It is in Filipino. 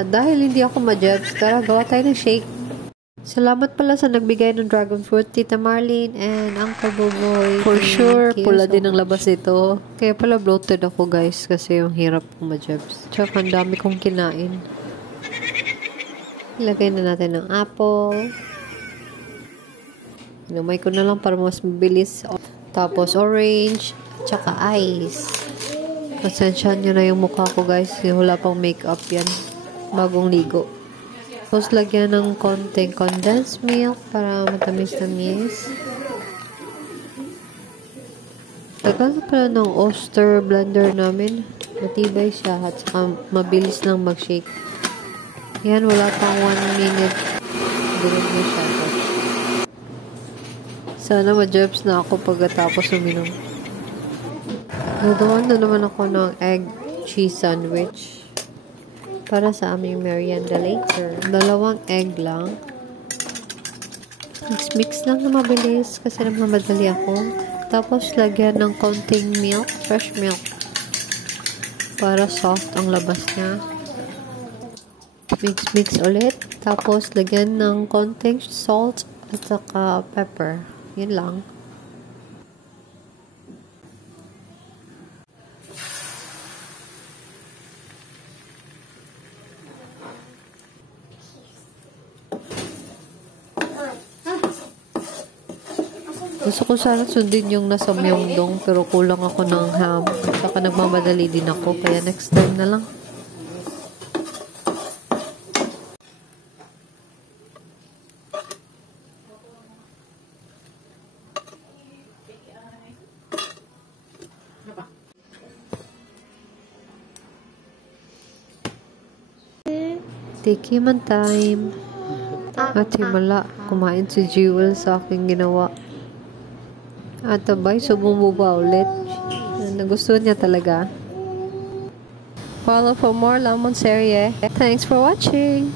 Dahil hindi ako ma-jebs, tara gawa tayo ng shake. Salamat pala sa nagbigay ng dragon fruit, Tita Marlene and Uncle Buboy. For sure, pula din ang labas ito. Kaya pala bloated ako guys kasi yung hirap kong ma-jebs. Tsaka ang dami kong kinain. Ilagay na natin ng apple. Inumay ko na lang para mas mabilis. Tapos orange, tsaka ice. Pasensyahan nyo na yung mukha ko guys. Wala pang makeup yan. Bagong ligo. Tapos lagyan ng konting condensed milk para matamis-tamis. Tagal na pala ng Oster blender namin. Matibay siya at saka mabilis lang mag-shake. Yan, wala pang 1 minute. Dinig na siya. Sana ma-jebs na ako pagkatapos uminom. Nagawa na naman ako ng egg cheese sandwich. Para sa aming merienda later. 2 egg lang. Mix lang na mabilis kasi nagmamadali ako. Tapos lagyan ng konting milk, fresh milk. Para soft ang labas niya. Mix ulit. Tapos lagyan ng konting salt at saka pepper. Yun lang. Gusto ko sana sundin yung nasa Myeongdong pero kulang ako ng ham. Saka nagmamadali din ako kaya next time na lang. Tikiman time. At himala, kumain si Jewel sa aking ginawa. At abay, sumububa ulit. Nagustuhan niya talaga. Follow for more Lamon Serie. Thanks for watching!